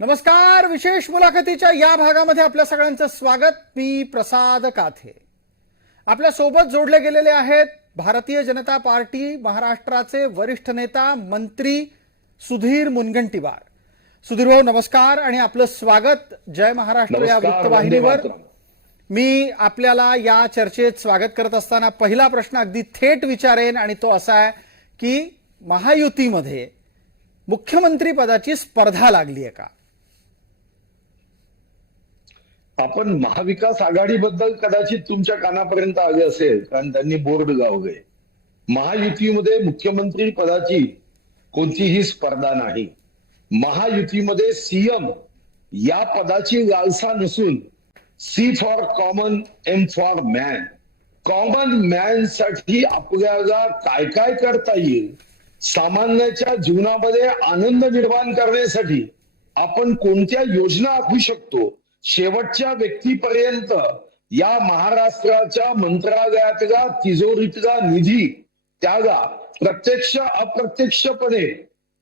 नमस्कार विशेष मुलाखतीच्या या भागामध्ये आपल्या सगळ्यांचं स्वागत. मी प्रसाद काथे. आपल्यासोबत जोडले गेलेले आहेत भारतीय जनता पार्टी महाराष्ट्राचे वरिष्ठ नेता मंत्री सुधीर मुनगंटीवार. सुधीर भाऊ नमस्कार आणि आपलं स्वागत. जय महाराष्ट्र या वृत्तवाहिनीवर. मी आपल्याला या चर्चेत स्वागत करत असताना पहिला प्रश्न अगदी थेट विचारेन आणि तो असा आहे की महायुतीमध्ये मुख्यमंत्री पदाची स्पर्धा लागली आहे का? आपण महाविकास आघाडीबद्दल कदाचित तुमच्या कानापर्यंत आले असेल कारण त्यांनी बोर्ड गावले महायुतीमध्ये मुख्यमंत्री पदाची कोणतीही स्पर्धा नाही. महायुतीमध्ये सीएम या पदाची लालसा नसून C for common M for man common मॅनसाठी आपल्याला काय काय करता येईल? सामान्याच्या जीवनामध्ये आनंद निर्माण करण्यासाठी आपण कोणत्या योजना आखू शकतो? शेवटच्या व्यक्तीपर्यंत या महाराष्ट्राच्या मंत्रालयातला तिजोरीतला निधी त्याला प्रत्यक्ष अप्रत्यक्षपणे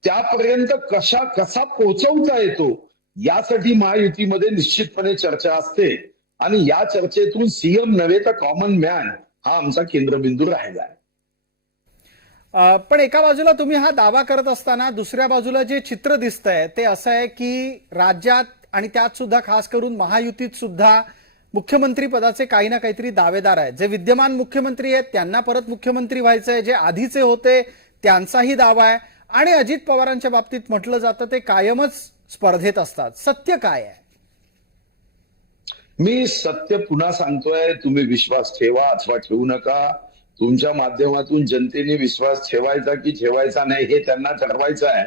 त्यापर्यंत कशा कसा पोहोचवता येतो यासाठी महायुतीमध्ये निश्चितपणे चर्चा असते. आणि या चर्चेतून सीएम नव्हे तर कॉमन मॅन हा आमचा केंद्रबिंदू राहिला आहे. पण एका बाजूला तुम्ही हा दावा करत असताना दुसऱ्या बाजूला जे चित्र दिसतंय ते असं आहे की राज्यात आणि त्यात सुद्धा खास करून महायुतीत सुद्धा मुख्यमंत्री पदाचे काही ना काहीतरी दावेदार आहेत. जे विद्यमान मुख्यमंत्री आहेत त्यांना परत मुख्यमंत्री व्हायचंय जे आधीचे होते त्यांचाही दावा आहे. आणि अजित पवारांच्या बाबतीत म्हटलं जातं ते कायमच स्पर्धेत असतात. सत्य काय आहे? मी सत्य पुन्हा सांगतोय तुम्ही विश्वास ठेवा अथवा ठेवू नका. तुमच्या माध्यमातून जनतेने विश्वास ठेवायचा की ठेवायचा नाही हे त्यांना ठरवायचं आहे.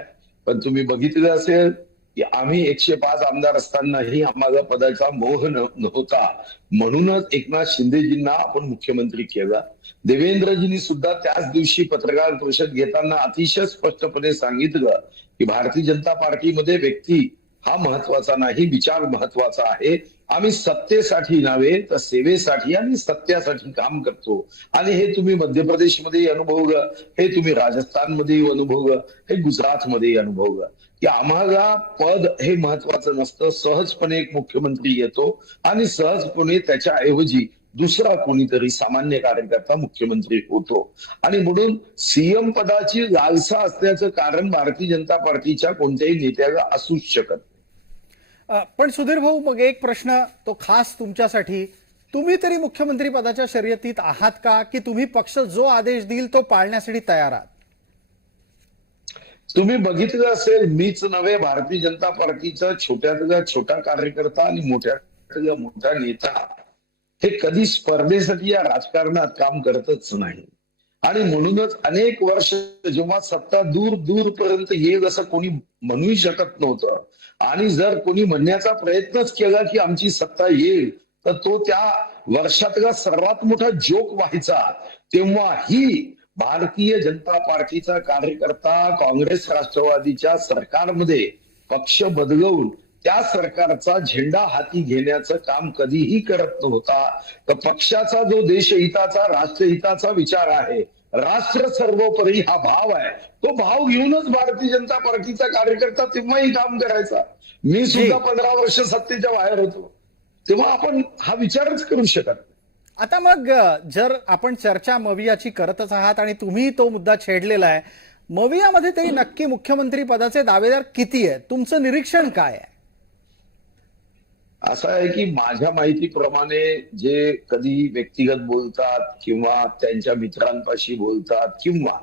पण तुम्ही बघितलं असेल की आम्ही एकशे पाच आमदार असतानाही आम्हाला पदाचा मोह नव्हता. म्हणूनच एकनाथ शिंदेजींना आपण मुख्यमंत्री केला. देवेंद्रजींनी सुद्धा त्याच दिवशी पत्रकार परिषद घेताना अतिशय स्पष्टपणे सांगितलं की भारतीय जनता पार्टीमध्ये व्यक्ती हा महत्त्वाचा नाही विचार महत्त्वाचा आहे. आम्ही सत्तेसाठी नव्हे तर सेवेसाठी आणि सत्यासाठी काम करतो. आणि हे तुम्ही मध्य प्रदेशमध्ये अनुभवलं हे तुम्ही राजस्थानमध्ये अनुभवलं हे गुजरातमध्ये अनुभवलं. की आम्हाला पद हे महत्वाचं नसतं. सहजपणे एक मुख्यमंत्री येतो आणि सहजपणे त्याच्याऐवजी दुसरा कोणीतरी सामान्य कार्यकर्ता मुख्यमंत्री होतो. आणि म्हणून सीएम पदाची लालसा असण्याचं कारण भारतीय जनता पार्टीच्या कोणत्याही नेत्याला असूच शकत पण सुधीर भाऊ मग एक प्रश्न तो खास तुमच्यासाठी. तुम्ही तरी मुख्यमंत्री पदाच्या शर्यतीत आहात का? की तुम्ही पक्ष जो आदेश देईल तो पाळण्यासाठी तयार आहात? तुम्ही बघितलं असेल मीच नव्हे भारतीय जनता पार्टीचा छोट्यातला छोटा कार्यकर्ता आणि मोठ्यातला मोठा नेता. हे कधी स्पर्धेसाठी या राजकारणात काम करतच नाही. आणि म्हणूनच अनेक वर्ष जेव्हा सत्ता दूर दूर पर्यंत येईल असं कोणी म्हणूही शकत नव्हतं. आणि जर कोणी म्हणण्याचा प्रयत्नच केला की आमची सत्ता येईल तर तो त्या वर्षातला सर्वात मोठा जोक व्हायचा. तेव्हा ही भारतीय जनता पार्टीचा कार्यकर्ता काँग्रेस राष्ट्रवादीच्या सरकारमध्ये पक्ष बदलवून त्या सरकारचा झेंडा हाती घेण्याचं काम कधीही करत नव्हता. तर पक्षाचा जो देशहिताचा राष्ट्रहिताचा विचार आहे राष्ट्र सर्वोपरी हा भाव आहे. तो भाव घेऊनच भारतीय जनता पार्टीचा कार्यकर्ता तेव्हाही काम करायचा. मी सुद्धा पंधरा वर्ष सत्तेच्या बाहेर होतो. तेव्हा आपण हा विचारच करू शकत. आता मग जर आपण चर्चा मवियाची करतच आहात आणि तुम्ही तो मुद्दा छेडलेला आहे मवियामध्ये तरी नक्की मुख्यमंत्री पदाचे दावेदार किती आहेत? तुमचं निरीक्षण काय आहे? असं आहे की माझ्या माहितीप्रमाणे जे कधी व्यक्तिगत बोलतात किंवा त्यांच्या मित्रांपाशी बोलतात किंवा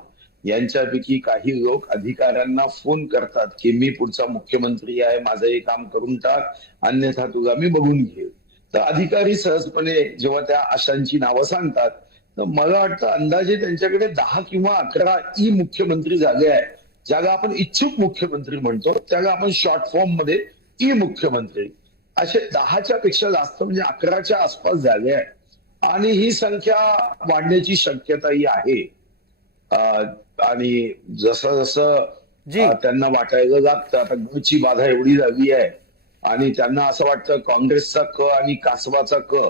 यांच्यापैकी काही लोक अधिकाऱ्यांना फोन करतात की मी पुढचा मुख्यमंत्री आहे माझं हे काम करून टाक अन्यथा तुला मी बघून घेईल. तर अधिकारी सहजपणे जेव्हा त्या आशांची नावं सांगतात तर मला वाटतं अंदाजे त्यांच्याकडे दहा किंवा अकरा ई मुख्यमंत्री झाले आहे ज्याला आपण इच्छुक मुख्यमंत्री म्हणतो त्याला आपण शॉर्ट फॉर्ममध्ये ई मुख्यमंत्री. असे दहाच्या पेक्षा जास्त म्हणजे अकराच्या आसपास झाले आहे आणि ही संख्या वाढण्याची शक्यताही आहे. आणि जसं जसं त्यांना वाटायला लागतं आता गची बाधा एवढी झाली आहे आणि त्यांना असं वाटतं काँग्रेसचा क आणि कासवाचा क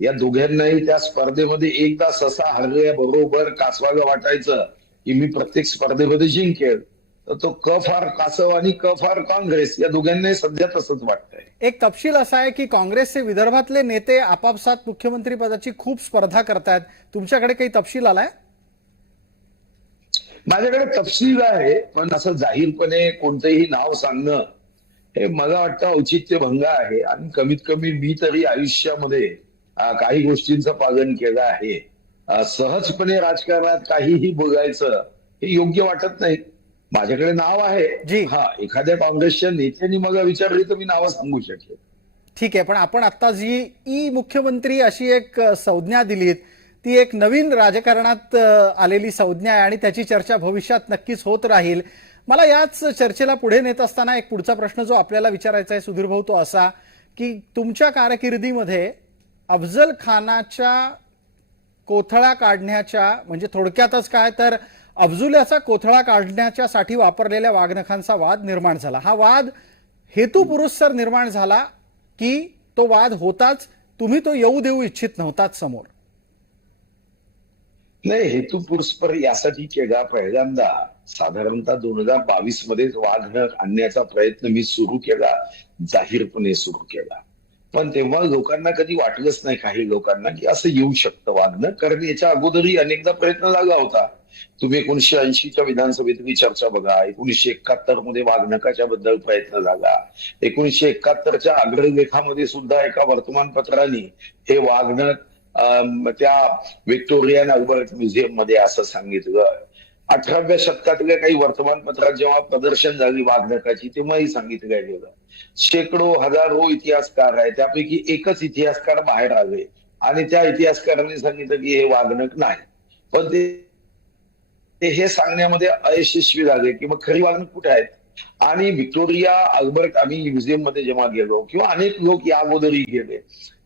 या दोघांनाही त्या स्पर्धेमध्ये एकदा ससा हरल्या बरोबर कासवाला वाटायचं की मी प्रत्येक स्पर्धेमध्ये जिंकेल. तर तो क फार कासव आणि क फार काँग्रेस या दोघांनाही सध्या तसंच वाटतंय. एक तपशील असा आहे की काँग्रेसचे विदर्भातले नेते आपापसात मुख्यमंत्री पदाची खूप स्पर्धा करतायत. तुमच्याकडे काही तपशील आलाय? माझ्याकडे तपशील आहे पण असं जाहीरपणे कोणतंही नाव सांगणं हे मला वाटतं औचित्य भंग आहे. आणि कमीत कमी मी तरी आयुष्यामध्ये काही गोष्टींचं पालन केलं आहे. सहजपणे राजकारणात काहीही बोलायचं हे योग्य वाटत नाही. माझ्याकडे नाव जी. आहे हा एखाद्या काँग्रेसच्या नेत्यांनी मला विचारली तर मी नावं सांगू शकेल ठीक आहे पण आपण आता जी ई मुख्यमंत्री अशी एक संज्ञा दिलीत ती एक नवीन राजकारणात आलेली संज्ञा आहे आणि त्याची चर्चा भविष्यात नक्कीच होत राहील. मला याच चर्चेला पुढे नेत असताना एक पुढचा प्रश्न जो आपल्याला विचारायचा आहे सुधीर भाऊ तो असा की तुमच्या कारकिर्दीमध्ये अफजल खानाच्या कोथळा काढण्याच्या म्हणजे थोडक्यातच काय तर अफजुल्याचा कोथळा काढण्याच्या साठी वापरलेल्या वाघनखांचा वाद निर्माण झाला. हा वाद हेतुपुरुस्सर निर्माण झाला की तो वाद होताच तुम्ही तो येऊ देऊ इच्छित नव्हताच समोर. नाही हेतू यासाठी केला पहिल्यांदा साधारणतः दोन हजार बावीस मध्येच वाघ आणण्याचा प्रयत्न मी सुरू केला जाहीरपणे सुरू केला. पण तेव्हा लोकांना कधी वाटलंच नाही काही लोकांना की असं येऊ शकतं वागणं कारण याच्या अगोदरही अनेकदा प्रयत्न झाला होता. तुम्ही एकोणीशे ऐंशीच्या विधानसभेतली चर्चा बघा. एकोणीशे एकाहत्तरमध्ये वाघनकाच्या बद्दल प्रयत्न झाला. एकोणीशे एकाहत्तरच्या अग्रलेखामध्ये सुद्धा एका वर्तमानपत्राने हे वाघनक अं, त्या व्हिक्टोरियन अल्बर्ट म्युझियममध्ये असं सांगितलं. अठराव्या शतकातल्या काही वर्तमानपत्रात जेव्हा प्रदर्शन झाली वाघनकाची तेव्हाही सांगितलं गेलं शेकडो हजारो इतिहासकार आहे त्यापैकी एकच इतिहासकार बाहेर आले. आणि त्या इतिहासकारांनी सांगितलं की हे वाघनक नाही. पण ते ते हे सांगण्यामध्ये अयशस्वी झाले की मग खरी वाघनक कुठे आहेत? आणि व्हिक्टोरिया अल्बर्ट आम्ही म्युझियममध्ये जेव्हा गेलो किंवा अनेक लोक या अगोदरही गेले.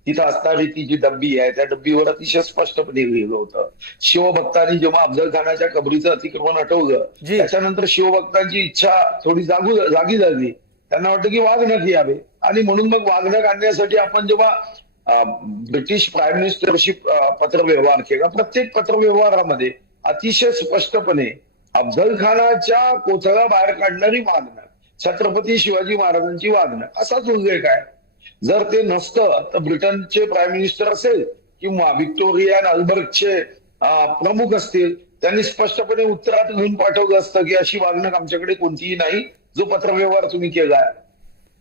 तिथं असणारी ती जी डब्बी आहे त्या डब्बीवर अतिशय स्पष्टपणे लिहिलं होतं. शिवभक्तांनी जेव्हा अफजल खानाच्या कबरीचं अतिक्रमण हटवलं. त्याच्यानंतर शिवभक्तांची इच्छा थोडी जागू जागी झाली. त्यांना वाटतं की वाघनक यावे. आणि म्हणून मग वाघनक आणण्यासाठी आपण जेव्हा ब्रिटिश प्राईम मिनिस्टरशी पत्रव्यवहार केला प्रत्येक पत्रव्यवहारामध्ये अतिशय स्पष्टपणे अफजल खानाच्या कोथळा बाहेर काढणारी वाघनक छत्रपती शिवाजी महाराजांची वाघनक असाच उल्लेख आहे. जर ते नसतं तर ब्रिटनचे प्राईम मिनिस्टर असेल किंवा व्हिक्टोरिया आणि अल्बर्टचे प्रमुख असतील त्यांनी स्पष्टपणे उत्तरात लिहून पाठवलं असतं की अशी वागणूक आमच्याकडे कोणतीही नाही. जो पत्रव्यवहार तुम्ही केला.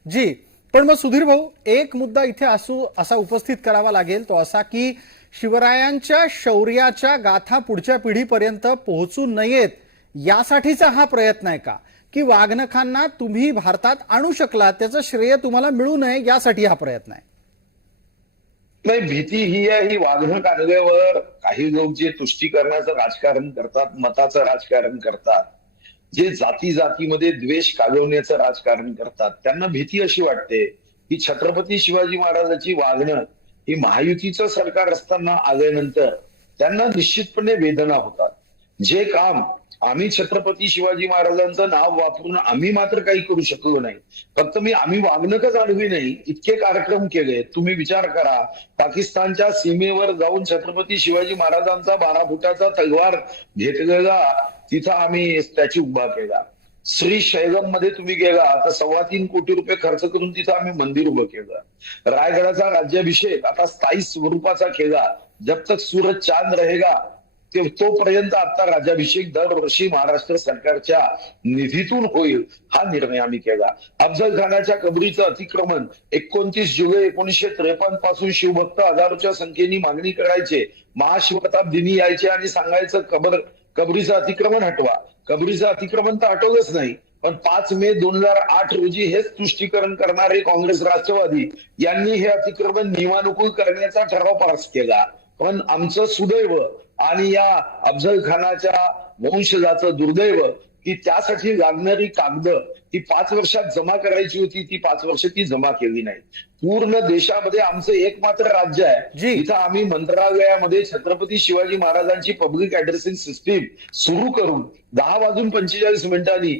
जी पण मग सुधीर भाऊ एक मुद्दा इथे असू असा उपस्थित करावा लागेल तो असा की शिवरायांच्या शौर्याच्या गाथा पुढच्या पिढीपर्यंत पोहोचू नयेत यासाठीचा हा प्रयत्न आहे का? की वाघनखांना तुम्ही भारतात आणू शकला त्याचं श्रेय तुम्हाला मिळू नये यासाठी हा प्रयत्न आहे. नाही भीती ही आहे ही वाघनक आणल्यावर काही लोक जे तुष्टीकरणाचं राजकारण करतात मताचं राजकारण करतात जे जाती जातीमध्ये द्वेष कालवण्याचं राजकारण करतात त्यांना भीती अशी वाटते की छत्रपती शिवाजी महाराजांची वागणं ही महायुतीचं सरकार असताना आल्यानंतर त्यांना निश्चितपणे वेदना होतात. जे काम आम्ही छत्रपती शिवाजी महाराजांचं नाव वापरून आम्ही मात्र काही करू शकलो नाही. फक्त मी आम्ही वागणकच आणली नाही इतके कार्यक्रम केले. तुम्ही विचार करा पाकिस्तानच्या सीमेवर जाऊन छत्रपती शिवाजी महाराजांचा बारा फुटाचा तलवार घेतलेला तिथं आम्ही स्टॅच्यू उभा केला. श्री शैलममध्ये तुम्ही गेला तर सव्वा तीन कोटी रुपये खर्च करून तिथं आम्ही मंदिर उभं केलं. रायगडाचा राज्याभिषेक आता स्थायी स्वरूपाचा केला. जब तक सूरज चांद रहेगा तोपर्यंत आता राज्याभिषेक दरवर्षी महाराष्ट्र सरकारच्या निधीतून होईल हा निर्णय आम्ही केला. अफजल खानाच्या कबरीचं अतिक्रमण एकोणतीस जुलै एकोणीसशे त्रेपन्नपासून शिवभक्त हजारोच्या संख्येने मागणी करायचे महाशिवप्रताप दिनी यायचे आणि सांगायचं कबर कबरीचं अतिक्रमण हटवा. कबरीचं अतिक्रमण तर हटवलंच नाही पण पाच मे दोन हजार आठ रोजी हेच तुष्टीकरण करणारे काँग्रेस राष्ट्रवादी यांनी हे अतिक्रमण नियमानुकूल करण्याचा ठराव पास केला. पण आमचं सुदैव आणि या अफजल खानाच्या वंशजाचं दुर्दैव की त्यासाठी लागणारी कागद ही पाच वर्षात जमा करायची होती ती पाच वर्ष ती जमा केली नाही पूर्ण देशामध्ये आमचं एकमात्र राज्य जी. आहे इथं आम्ही मंत्रालयामध्ये छत्रपती शिवाजी महाराजांची पब्लिक ऍड्रेसिंग सिस्टीम सुरू करून दहा वाजून पंचेचाळीस मिनिटांनी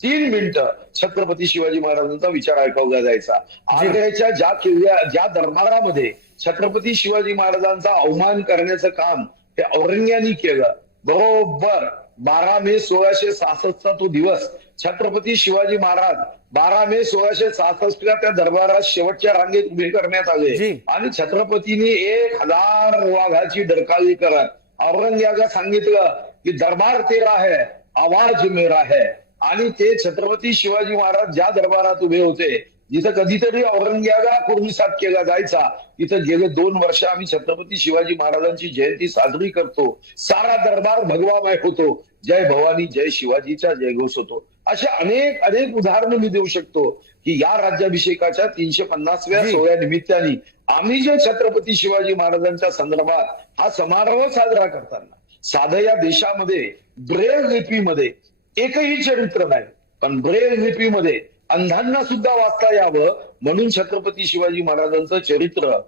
तीन मिनिटं छत्रपती शिवाजी महाराजांचा विचार ऐकवला जायचा. आग्र्याच्या ज्या किल्ल्या ज्या दरबारामध्ये छत्रपती शिवाजी महाराजांचा अवमान करण्याचं काम हे औरंग्यानी केलं. बरोबर. बारा मे सोळाशे सहासष्टचा तो दिवस. छत्रपती शिवाजी महाराज बारा मे सोळाशे सहासष्टला त्या दरबारात शेवटच्या रांगेत उभे करण्यात आले. आणि छत्रपतींनी एक हजार वाघाची डरकाळी करत औरंगजेबाला सांगितलं की दरबार तेरा है आवाज मेरा है. आणि ते छत्रपती शिवाजी महाराज ज्या दरबारात उभे होते जिथं कधीतरी औरंगजेबाला कुर्मीसात केला जायचा. तिथं गेले दोन वर्ष आम्ही छत्रपती शिवाजी महाराजांची जयंती साजरी करतो. सारा दरबार भगवामय होतो. जय भवानी जय शिवाजीचा जयघोष होतो. असे अनेक अनेक उदाहरणं मी देऊ शकतो की या राज्याभिषेकाच्या तीनशे पन्नासव्या. सोहळ्या निमित्ताने आम्ही जे छत्रपती शिवाजी महाराजांच्या संदर्भात हा समारोह साजरा करताना साधं या देशामध्ये ब्रेल लिपीमध्ये एकही चरित्र नाही. पण ब्रेल लिपीमध्ये अंधांना सुद्धा वाचता यावं म्हणून छत्रपती शिवाजी महाराजांचं चरित्र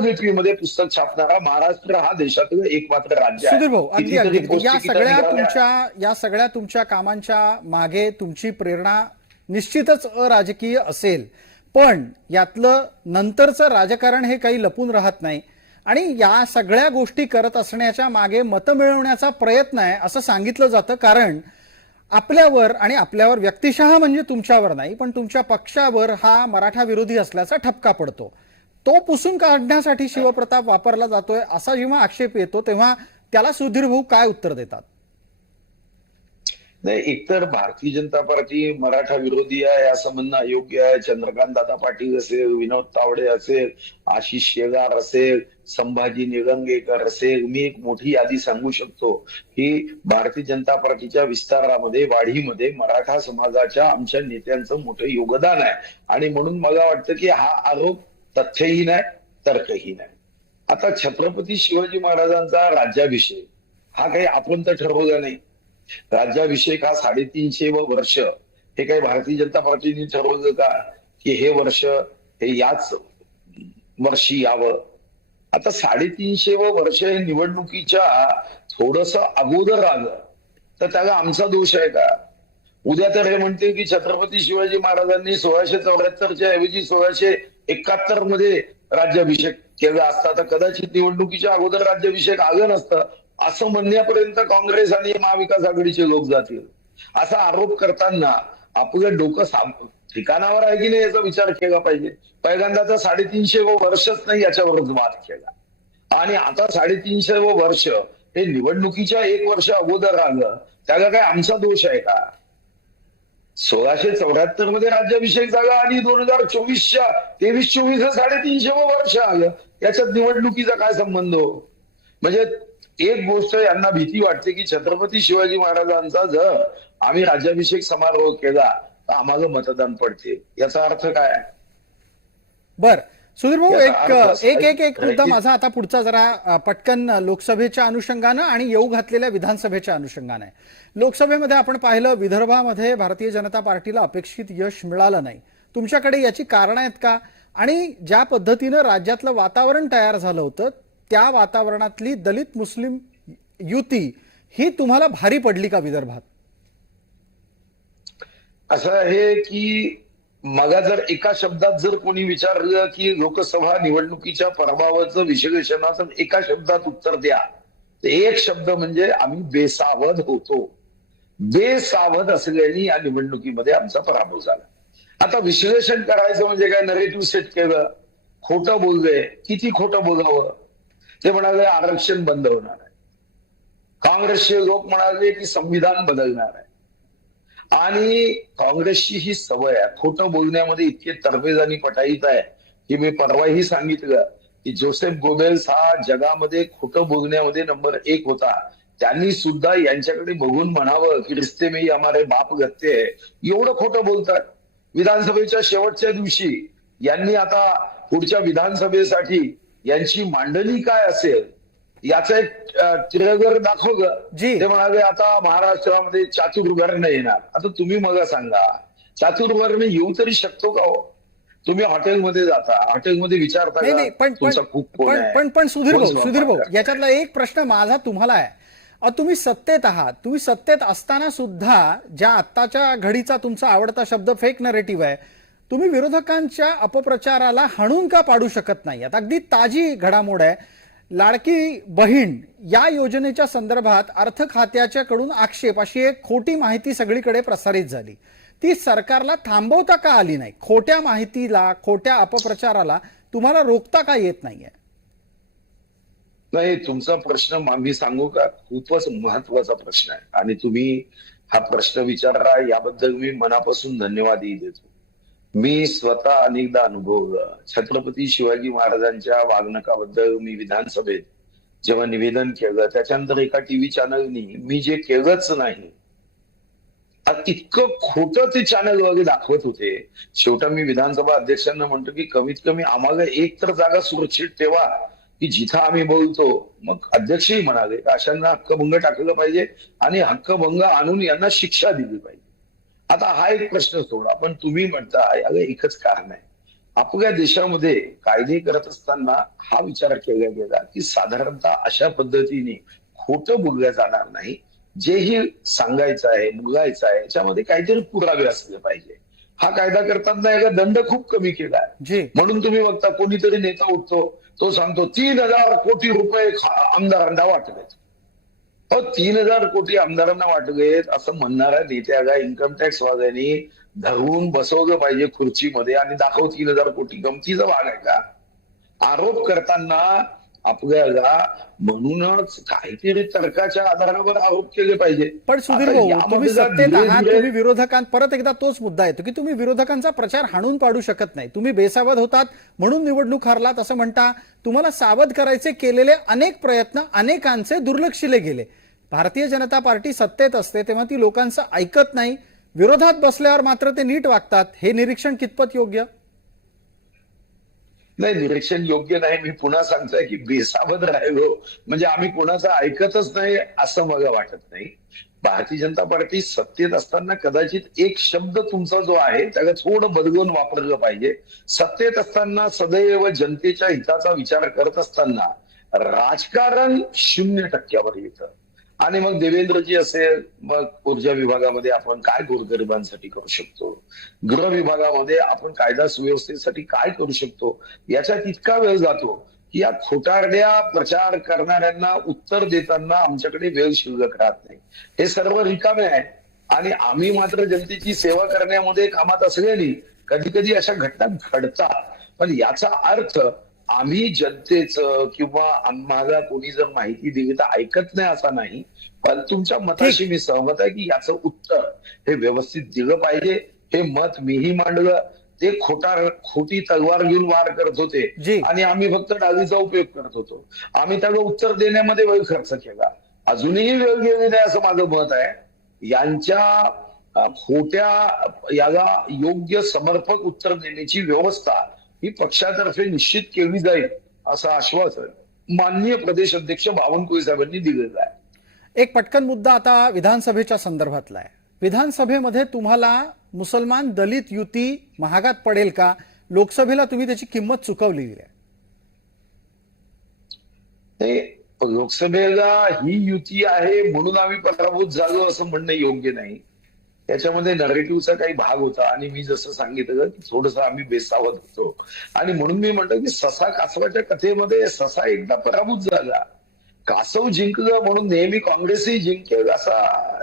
लिपीमध्ये पुस्तक छापणारा महाराष्ट्र हा देशातलं एकमात्र राज्य आहे. अगदी. या सगळ्या. तुमच्या या सगळ्या तुमच्या कामांच्या मागे तुमची प्रेरणा निश्चितच अराजकीय असेल. पण यातलं नंतरचं राजकारण हे काही लपून राहत नाही. आणि या सगळ्या गोष्टी करत असण्याच्या मागे मतं मिळवण्याचा प्रयत्न आहे असं सांगितलं जातं. कारण आपल्यावर आणि आपल्यावर व्यक्तिशः म्हणजे तुमच्यावर नाही पण तुमच्या पक्षावर हा मराठा विरोधी असल्याचा ठपका पडतो. तो पुसून काढण्यासाठी शिवप्रताप वापरला जातोय असा जेव्हा आक्षेप येतो तेव्हा त्याला सुधीर भाऊ काय उत्तर देतात? नाही एकतर भारतीय जनता पार्टी मराठा विरोधी आहे असं म्हणणं अयोग्य आहे. चंद्रकांत दादा पाटील असेल विनोद तावडे असेल आशिष शेगार असेल संभाजी निलंगेकर असेल मी एक मोठी यादी सांगू शकतो की भारतीय जनता पार्टीच्या विस्तारामध्ये वाढीमध्ये मराठा समाजाच्या आमच्या नेत्यांचं मोठं योगदान आहे. आणि म्हणून मला वाटतं की हा आरोप तथ्यहीन आहे तर्कहीन आहे. आता छत्रपती शिवाजी महाराजांचा राज्याभिषेक हा काही आपण तर ठरवला नाही. राज्याभिषेक हा साडेतीनशे व वर्ष. हे काही भारतीय जनता पार्टीने ठरवलं का? की हे वर्ष हे याच वर्षी यावं. आता साडेतीनशे व वर्ष हे निवडणुकीच्या थोडस अगोदर आलं. तर त्याला आमचा दोष आहे का? उद्या तर हे म्हणते की छत्रपती शिवाजी महाराजांनी सोळाशे चौऱ्याहत्तरच्या ऐवजी सोळाशे एकाहत्तरमध्ये राज्याभिषेक केला असता. तर कदाचित निवडणुकीच्या अगोदर राज्याभिषेक आलं नसतं. असं म्हणण्यापर्यंत काँग्रेस आणि महाविकास आघाडीचे लोक जातील. असा आरोप करताना आपलं डोकं साम- ठिकाणावर आहे की नाही याचा विचार केला पाहिजे. पहिल्यांदा तर साडेतीनशे व वर्षच नाही याच्यावरच वाद केला. आणि आता साडेतीनशे व वर्ष हे निवडणुकीच्या एक वर्ष अगोदर आलं त्याला काय आमचा दोष आहे का? सोळाशे चौऱ्याहत्तरमध्ये राज्याभिषेक झाला आणि दोन हजार चोवीसच्या तेवीस चोवीस साडेतीनशे व वर्ष आलं. याच्यात निवडणुकीचा काय संबंध हो? म्हणजे एक गोष्ट यांना भीती वाटते की छत्रपती शिवाजी महाराजांचा जर आम्ही राज्याभिषेक समारोह केला तर आम्हाला मतदान पडते. याचा अर्थ काय? बर. सुधीर भाऊ एक एक एक एक मुद्दा माझा आता पुढचा जरा पटकन लोकसभेच्या अनुषंगानं आणि येऊ घातलेल्या विधानसभेच्या अनुषंगानं आहे. लोकसभेमध्ये आपण पाहिलं विदर्भामध्ये भारतीय जनता पार्टीला अपेक्षित यश मिळालं नाही. तुमच्याकडे याची कारणं आहेत का? आणि ज्या पद्धतीनं राज्यातलं वातावरण तयार झालं होतं त्या वातावरणातली दलित मुस्लिम युती ही तुम्हाला भारी पडली का विदर्भात? असं आहे की मगा जर एका शब्दात जर कोणी विचारलं की लोकसभा निवडणुकीच्या पराभवाचं विश्लेषणाचं एका शब्दात उत्तर द्या तर एक शब्द म्हणजे आम्ही बेसावध होतो. बेसावध असल्याने या निवडणुकीमध्ये आमचा पराभव झाला. आता विश्लेषण करायचं म्हणजे काय? नरेटिव्ह सेट केलं. खोटं बोललंय किती खोटं बोलावं? ते म्हणाले आरक्षण बंद होणार आहे. काँग्रेसचे लोक म्हणाले की संविधान बदलणार आहे. आणि काँग्रेसची ही सवय आहे खोटं बोलण्यामध्ये इतके तरबेज आणि पटाईत आहे की मी परवाही सांगितलं की जोसेफ गोबेल्स हा जगामध्ये खोटं बोलण्यामध्ये नंबर एक होता. त्यांनी सुद्धा यांच्याकडे बघून म्हणावं की रिस्ते मी हमारे बाप गत्ते एवढं खोटं बोलतात. विधानसभेच्या शेवटच्या दिवशी यांनी आता पुढच्या विधानसभेसाठी यांची मांडणी काय असेल याचं एक दाखवलं जी. ते म्हणाले आता महाराष्ट्रामध्ये चातुर्वर्ण येणार. आता तुम्ही मला सांगा चातुर्वर्ण येऊ तरी शकतो का हो? तुम्ही हॉटेलमध्ये जाता हॉटेलमध्ये विचारता नाही पण पण पण सुधीर भाऊ सुधीर भाऊ? याच्यातला एक प्रश्न माझा तुम्हाला आहे. तुम्ही सत्तेत आहात. तुम्ही सत्तेत असताना सुद्धा ज्या आत्ताच्या घडीचा तुमचा आवडता शब्द फेक नरेटिव्ह आहे तुम्ही विरोधकांच्या अपप्रचाराला हाणून का पाडू शकत नाही? आता अगदी ताजी घडामोड आहे. लाडकी बहीण या योजनेच्या संदर्भात अर्थ खात्याच्याकडून आक्षेप अशी एक खोटी माहिती सगळीकडे प्रसारित झाली. ती सरकारला थांबवता का आली नाही? खोट्या माहितीला खोट्या अपप्रचाराला तुम्हाला रोखता का येत नाहीये? नाही तुमचा प्रश्न मा- मी सांगू का? खूपच महत्त्वाचा प्रश्न आहे. आणि तुम्ही हा प्रश्न विचारला याबद्दल मी मनापासून धन्यवादही देतो. मी स्वतः अनेकदा अनुभवलं. छत्रपती शिवाजी महाराजांच्या वागणुकाबद्दल मी विधानसभेत जेव्हा निवेदन केलं त्याच्यानंतर एका टीव्ही चॅनलनी मी जे केलंच नाही इतकं खोटं ते चॅनल वगैरे दाखवत होते. शेवटा मी विधानसभा अध्यक्षांना म्हणतो की कमीत कमी आम्हाला एक तर जागा सुरक्षित ठेवा की जिथं आम्ही बोलतो. मग अध्यक्षही म्हणाले अशांना हक्कभंग टाकलं पाहिजे आणि हक्कभंग आणून यांना शिक्षा दिली पाहिजे. आता हा एक प्रश्न सोडा. पण तुम्ही म्हणताय अगं एकच कारण आहे. आपल्या देशामध्ये कायदे करत असताना हा विचार केला गेला की साधारणतः अशा पद्धतीने खोटं बोललं जाणार नाही. जेही सांगायचं आहे बोलायचं आहे याच्यामध्ये काहीतरी पुरावे असले पाहिजे. हा कायदा करताना याचा दंड खूप कमी केला आहे. म्हणून तुम्ही बघता कोणीतरी नेता उठतो तो सांगतो तीन हजार कोटी रुपये आमदारांना वाटलेत अहो तीन हजार कोटी आमदारांना वाटलेत असं म्हणणाऱ्या नेत्याला इन्कम टॅक्स वाद्यांनी धरून बसवलं पाहिजे खुर्चीमध्ये आणि दाखव तीन हजार कोटी. गमतीचा भाग आहे का? आरोप करताना आपल्याला म्हणूनच काहीतरी तर्काच्या आधारावर आरोप केले पाहिजे. पण सुधीर भाऊ तुम्ही सत्तेत आहात तुम्ही विरोधकां परत एकदा तोच मुद्दा येतो की तुम्ही विरोधकांचा प्रचार हाणून पाडू शकत नाही. तुम्ही बेसावध होतात म्हणून निवडणूक हरलात असं म्हणता. तुम्हाला सावध करायचे केलेले अनेक प्रयत्न अनेकांचे दुर्लक्षिले गेले. भारतीय जनता पार्टी सत्तेत असते तेव्हा ती लोकांचं ऐकत नाही. विरोधात बसल्यावर मात्र ते नीट वागतात. हे निरीक्षण कितपत योग्य? नाही निरीक्षण योग्य नाही. मी पुन्हा सांगतोय की बेसावध राहिलो. म्हणजे आम्ही कोणाचं ऐकतच नाही असं मला वाटत नाही. भारतीय जनता पार्टी सत्तेत असताना कदाचित एक शब्द तुमचा जो आहे त्याला थोडं बदलून वापरलं पाहिजे. सत्तेत असताना सदैव जनतेच्या हिताचा विचार करत असताना राजकारण शून्य टक्क्यावर येतं. आणि मग देवेंद्रजी असेल मग ऊर्जा विभागामध्ये आपण काय गोरगरिबांसाठी करू शकतो? गृह विभागामध्ये आपण कायदा सुव्यवस्थेसाठी काय करू शकतो? याच्यात इतका वेळ जातो की या खोटारड्या प्रचार करणाऱ्यांना उत्तर देताना आमच्याकडे वेळ शिल्लक राहत नाही. हे सर्व रिकामे आहे. आणि आम्ही मात्र जनतेची सेवा करण्यामध्ये कामात असलेली कधी कधी अशा घटना घडतात. पण याचा अर्थ आम्ही जनतेचं किंवा आम्हाला कोणी जर माहिती दिली तर ऐकत नाही असा नाही. पण तुमच्या मताशी मी सहमत आहे की याचं उत्तर हे व्यवस्थित दिलं पाहिजे. हे मत मीही मांडलं. ते खोटा खोटी तलवार घेऊन वार करत होते. आणि आम्ही फक्त डावीचा उपयोग करत होतो. आम्ही त्याला उत्तर देण्यामध्ये वेळ खर्च केला. अजूनही वेळ गेली नाही असं माझं मत आहे. यांच्या खोट्या याला योग्य समर्पक उत्तर देण्याची व्यवस्था ही पक्षातर्फे निश्चित केली जाईल असं आश्वासन माननीय प्रदेश अध्यक्ष बावनकुळे साहेबांनी दिलेलं आहे. एक पटकन मुद्दा आता विधानसभेच्या संदर्भातला आहे. विधानसभेमध्ये तुम्हाला मुसलमान दलित युती महागात पडेल का? लोकसभेला तुम्ही त्याची किंमत चुकवलेली आहे. ते लोकसभेला ही युती आहे म्हणून आम्ही पराभूत झालो असं म्हणणं योग्य नाही. त्याच्यामध्ये नरेटिव्हचा काही भाग होता. आणि मी जसं सांगितलं की थोडस आम्ही बेसावत होतो. आणि म्हणून मी म्हणतो की ससा कासवाच्या कथेमध्ये ससा एकदा पराभूत झाला. कासव जिंकलं म्हणून नेहमी काँग्रेसही जिंकेल असा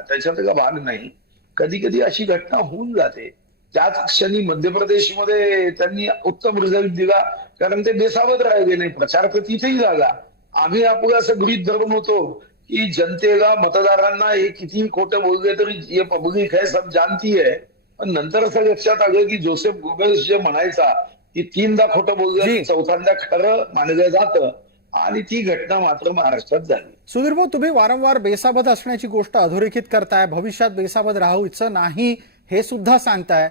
त्याच्यात भाग नाही. कधी कधी अशी घटना होऊन जाते. त्याच क्षणी मध्य प्रदेशमध्ये त्यांनी उत्तम रिझल्ट दिला. कारण ते बेसावत राहिले नाही. प्रचार तर तिथेही झाला. आम्ही आपलं असं गृहित धरून होतो. की जनतेला मतदारांना हे कितीही खोटं बोलले तरी ये पब्लिक है सब जानती है पण नंतर असं लक्षात आलं की जोसेफ गोबेल्स जे म्हणायचा की तीनदा खोटं. बोललं चौथ्यांदा खरं मानलं जातं. आणि ती घटना मात्र महाराष्ट्रात झाली. सुधीर भाऊ तुम्ही वारंवार बेसावध असण्याची गोष्ट अधोरेखित करताय. भविष्यात बेसावध राहू इच्छा नाही हे सुद्धा सांगताय.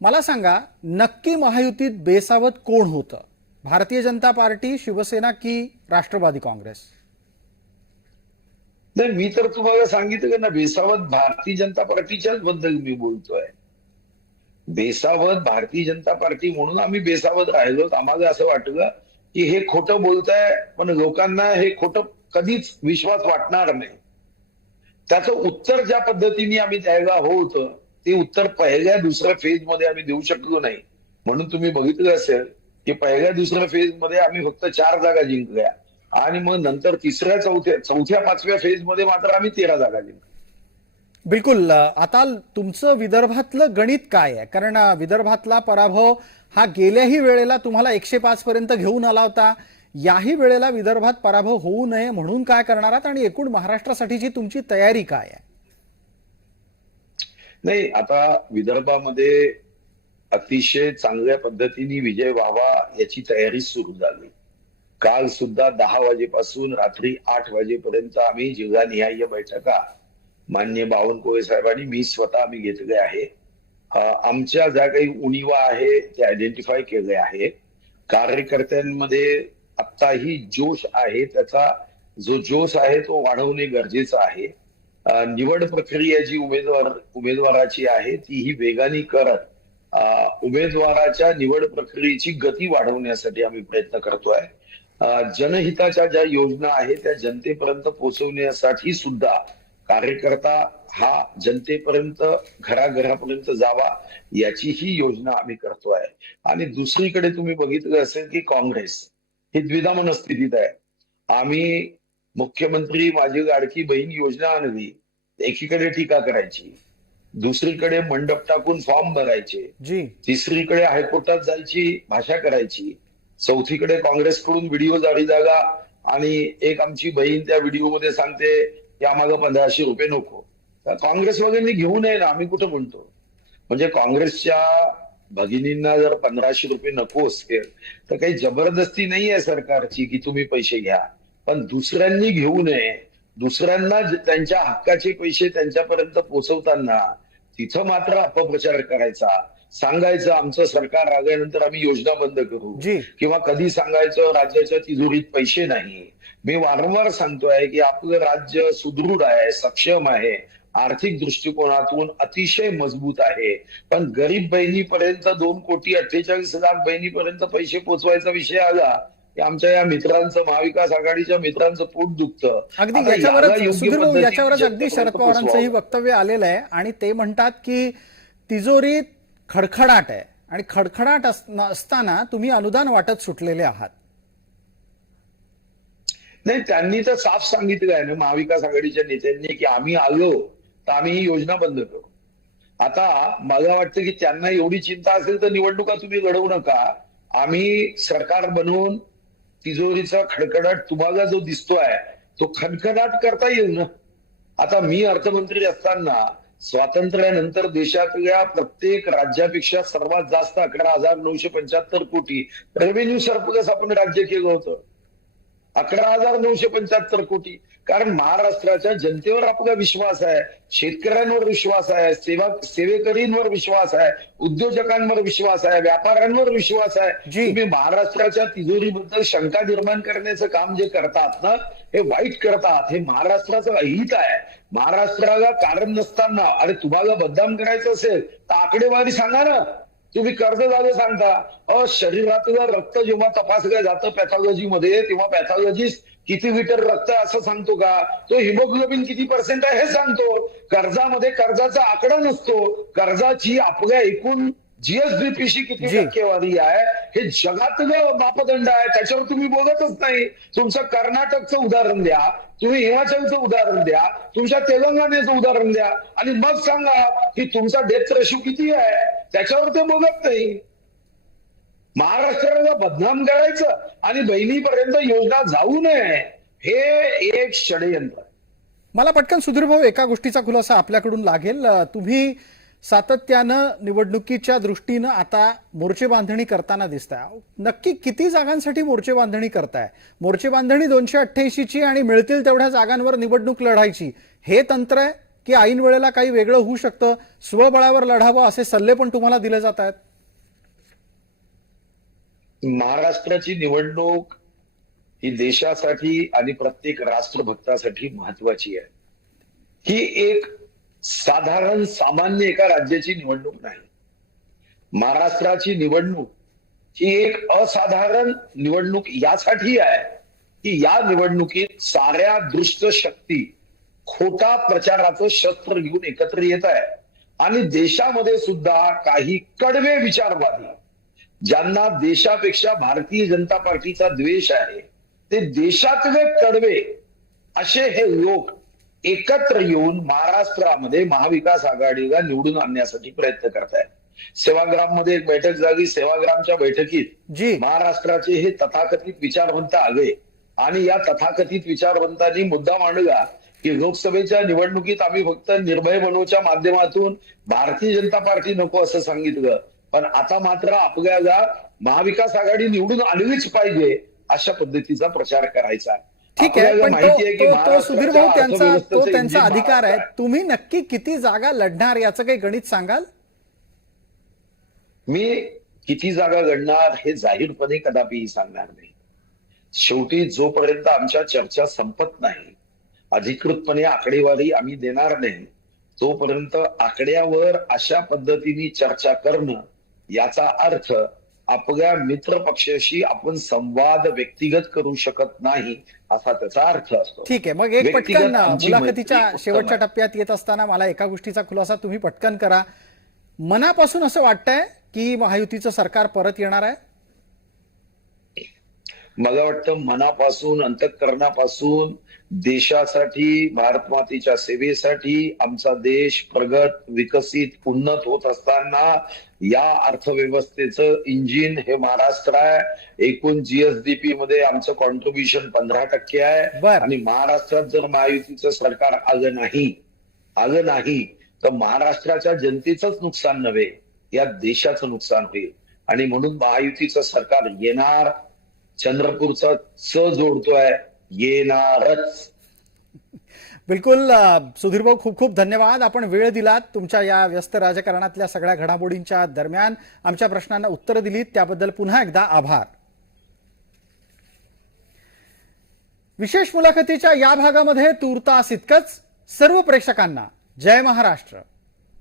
मला सांगा नक्की महायुतीत बेसावध कोण होतं? भारतीय जनता पार्टी शिवसेना की राष्ट्रवादी काँग्रेस? नाही मी तर तुम्हाला सांगितलं ना बेसावत भारतीय जनता पार्टीच्याच बद्दल मी बोलतोय. बेसावत भारतीय जनता पार्टी म्हणून आम्ही बेसावत राहिलो. आम्हाला असं वाटलं की हे खोटं बोलताय पण लोकांना हे खोटं कधीच विश्वास वाटणार नाही. त्याचं उत्तर ज्या पद्धतीने आम्ही द्यायला हवं होतं ते उत्तर पहिल्या दुसऱ्या फेजमध्ये आम्ही देऊ शकलो नाही. म्हणून तुम्ही बघितलं असेल की पहिल्या दुसऱ्या फेजमध्ये आम्ही फक्त चार जागा जिंकल्या. आणि मग नंतर तिसऱ्या चौथ्या चौथ्या पाचव्या फेजमध्ये मात्र आम्ही तेरा जागा जिंकलो. बिलकुल. आता तुमचं विदर्भातलं गणित काय आहे? कारण विदर्भातला पराभव हा गेल्याही वेळेला तुम्हाला एकशे पाच पर्यंत घेऊन आला होता. याही वेळेला विदर्भात पराभव होऊ नये म्हणून काय करणार आहात? आणि एकूण महाराष्ट्रासाठीची तुमची तयारी काय आहे? नाही आता विदर्भामध्ये अतिशय चांगल्या पद्धतीने विजय व्हावा याची तयारी सुरू झाली. काल सुद्धा दहा वाजेपासून रात्री आठ वाजेपर्यंत आम्ही जिल्हानिहाय बैठका. मान्य बावनकुळे साहेबांनी मी स्वतः आम्ही घेतले आहे. आमच्या ज्या काही उणीवा आहे त्या आयडेंटिफाय केले आहे. कार्यकर्त्यांमध्ये आत्ताही जोश आहे त्याचा जो जोश आहे तो वाढवणे गरजेचं आहे. निवड प्रक्रिया जी उमेदवार उमेदवाराची आहे ती ही वेगाने करत उमेदवाराच्या निवड प्रक्रियेची गती वाढवण्यासाठी आम्ही प्रयत्न करतोय. जनहिताच्या ज्या योजना आहेत त्या जनतेपर्यंत पोहोचवण्यासाठी सुद्धा कार्यकर्ता हा जनतेपर्यंत घराघरापर्यंत जावा याची ही योजना आम्ही करतोय. आणि दुसरीकडे तुम्ही बघितलं असेल की काँग्रेस ही द्विधा मनस्थितीत आहे. आम्ही मुख्यमंत्री माझी लाडकी बहीण योजना आणली एकीकडे टीका करायची दुसरीकडे मंडप टाकून फॉर्म भरायचे तिसरीकडे हायकोर्टात जायची भाषा करायची चौथीकडे काँग्रेसकडून व्हिडिओ जारी जागा आणि एक आमची बहीण त्या व्हिडिओमध्ये सांगते यामागं पंधराशे रुपये नको. तर काँग्रेस वगैरे घेऊ नये ना आम्ही कुठं म्हणतो? म्हणजे काँग्रेसच्या भगिनींना जर पंधराशे रुपये नको असतील तर काही जबरदस्ती नाही आहे सरकारची की तुम्ही पैसे घ्या. पण दुसऱ्यांनी घेऊ नये. दुसऱ्यांना त्यांच्या हक्काचे पैसे त्यांच्यापर्यंत पोहोचवताना तिथं मात्र अपप्रचार करायचा. सांगायचं आमचं सरकार आल्यानंतर आम्ही योजना बंद करू. किंवा कधी सांगायचं राज्याच्या तिजोरीत पैसे नाही. मी वारंवार सांगतोय की आपलं राज्य सुदृढ आहे सक्षम आहे. आर्थिक दृष्टिकोनातून अतिशय मजबूत आहे. पण गरीब बहिणीपर्यंत दोन कोटी अठ्ठेचाळीस लाख बहिणीपर्यंत पैसे पोचवायचा विषय आला की आमच्या या मित्रांचं महाविकास आघाडीच्या मित्रांचं पोट दुखतं. अगदी याच्यावरच अगदी शरद पवारांचंही. वक्तव्य आलेलं आहे. आणि ते म्हणतात की तिजोरीत खडखडाट आहे. आणि खडखडाट असताना तुम्ही अनुदान वाटत सुटलेले आहात. नाही त्यांनी तर साफ सांगितलं आहे ना महाविकास आघाडीच्या नेत्यांनी की आम्ही आलो तर आम्ही ही योजना बंद करू. आता मला वाटतं की त्यांना एवढी चिंता असेल तर निवडणुका तुम्ही लढवू नका. आम्ही सरकार बनवून तिजोरीचा खडखडाट तुम्हाला जो दिसतोय तो खडखडाट करता येईल ना? आता मी अर्थमंत्री असताना स्वातंत्र्यानंतर देशातल्या प्रत्येक राज्यापेक्षा सर्वात जास्त अकरा हजार नऊशे पंच्याहत्तर कोटी रेव्हेन्यू सरप्लस आपण राज्य केलं होतं. अकरा हजार नऊशे पंच्याहत्तर कोटी. कारण महाराष्ट्राच्या जनतेवर आपला विश्वास आहे शेतकऱ्यांवर विश्वास आहे सेवा सेवेकरींवर विश्वास आहे उद्योजकांवर विश्वास आहे व्यापाऱ्यांवर विश्वास आहे. तुम्ही महाराष्ट्राच्या तिजोरीबद्दल शंका निर्माण करण्याचं काम जे करतात ना हे वाईट करतात हे महाराष्ट्राचं अहित आहे. महाराष्ट्राला कारण नसताना अरे तुम्हाला बदनाम करायचं असेल तर आकडेवारी सांगा ना. तुम्ही कर्ज झालं सांगता. अ शरीरातलं रक्त जेव्हा तपासलं जातं पॅथॉलॉजी मध्ये तेव्हा पॅथॉलॉजिस्ट किती लिटर रक्त असं सांगतो का? तो हिमोग्लोबिन किती पर्सेंट आहे हे सांगतो. कर्जामध्ये कर्जाचा आकडा नसतो. कर्जाची आपल्या एकूण जीएसडीपीशी किती. टक्केवारी आहे हे जगातलं मापदंड आहे त्याच्यावर तुम्ही बोलतच नाही तुमचं कर्नाटकचं उदाहरण द्या तुम्ही हिमाचलचं उदाहरण द्या तुमच्या तेलंगणाचं उदाहरण द्या आणि मग सांगा की तुमचा डेथ रेशो किती आहे त्याच्यावर ते बोलत नाही महाराष्ट्राला बदनाम करायचं आणि बहिणीपर्यंत योजना जाऊ नये हे एक षडयंत्र. मला पटकन सुधीर भाऊ एका गोष्टीचा खुलासा आपल्याकडून लागेल तुम्ही सातत्यानं निवडणुकीच्या दृष्टीनं आता मोर्चे बांधणी करताना दिसताय. नक्की किती जागांसाठी मोर्चे बांधणी करताय? मोर्चे बांधणी दोनशे अठ्ठ्याऐंशीची आणि मिळतील तेवढ्या जागांवर निवडणूक लढायची. हे तंत्र आहे की ऐन वेळेला काही वेगळं होऊ शकतं? स्वबळावर लढावं असे सल्ले पण तुम्हाला दिले जात आहेत. महाराष्ट्राची निवडणूक ही देशासाठी आणि प्रत्येक राष्ट्रभक्तासाठी महत्वाची आहे. ही एक साधारण सामान्य एका राज्याची निवडणूक नाही. महाराष्ट्राची निवडणूक ही एक असाधारण निवडणूक यासाठी आहे की या निवडणुकीत साऱ्या दृष्ट शक्ती खोटा प्रचाराचं शस्त्र घेऊन एकत्र येत आहे. आणि देशामध्ये सुद्धा काही कडवे विचारवादी ज्यांना देशापेक्षा भारतीय जनता पार्टीचा द्वेष आहे ते देशातले कडवे असे हे लोक एकत्र येऊन महाराष्ट्रामध्ये महाविकास आघाडीला निवडून आणण्यासाठी प्रयत्न करतायत. सेवाग्राममध्ये एक बैठक झाली. सेवाग्रामच्या बैठकीत जी. महाराष्ट्राचे हे तथाकथित विचारवंत आले. आणि या तथाकथित विचारवंतांनी मुद्दा मांडला की लोकसभेच्या निवडणुकीत आम्ही फक्त निर्भय बनवच्या माध्यमातून भारतीय जनता पार्टी नको असं सांगितलं. पण आता मात्र आपल्याला महाविकास आघाडी निवडून आणलीच पाहिजे अशा पद्धतीचा प्रचार करायचा ठीक आहे पण माहिती आहे की तो- तो सुधीर भाऊ त्यांचा तो त्यांचा अधिकार आहे. तुम्ही नक्की किती जागा लढणार याचं काही गणित सांगाल? मी किती जागा घडणार हे जाहीरपणे कदापिही सांगणार नाही. शेवटी जोपर्यंत आमच्या चर्चा संपत नाही अधिकृतपणे आकडेवारी आम्ही देणार नाही तोपर्यंत आकड्यावर अशा पद्धतीने चर्चा करणं याचा अर्थ आपल्या मित्र पक्षाशी आपण संवाद व्यक्तिगत करू शकत नाही असा त्याचा अर्थ असतो. ठीक आहे मग एक पटकन मुलाखतीच्या शेवटच्या. टप्प्यात येत असताना मला एका गोष्टीचा खुलासा तुम्ही पटकन करा. मनापासून असं वाटतंय की महायुतीचं सरकार परत येणार आहे? मला वाटतं मनापासून अंतःकरणापासून देशासाठी भारत मातेच्या सेवेसाठी आमचा देश प्रगत विकसित उन्नत होत असताना या अर्थव्यवस्थेचं इंजिन हे महाराष्ट्र आहे. एकूण जीएसडीपी मध्ये आमचं कॉन्ट्रीब्युशन पंधरा टक्के आहे. आणि महाराष्ट्रात जर महायुतीचं सरकार आलं नाही आलं नाही तर महाराष्ट्राच्या जनतेचंच नुकसान नव्हे या देशाचं नुकसान होईल. आणि म्हणून महायुतीचं सरकार येणार चंद्रपूरचा च जोडतोय येणारच. बिलकुल सुधीर भाऊ खूप खूप धन्यवाद. आपण वेळ दिलात तुमच्या या व्यस्त राजकारणातल्या सगळ्या घडामोडींच्या दरम्यान. आमच्या प्रश्नांना उत्तर दिलीत. त्याबद्दल पुन्हा एकदा आभार. विशेष मुलाखतीच्या या भागामध्ये तूर्तास इतकंच. सर्व प्रेक्षकांना जय महाराष्ट्र.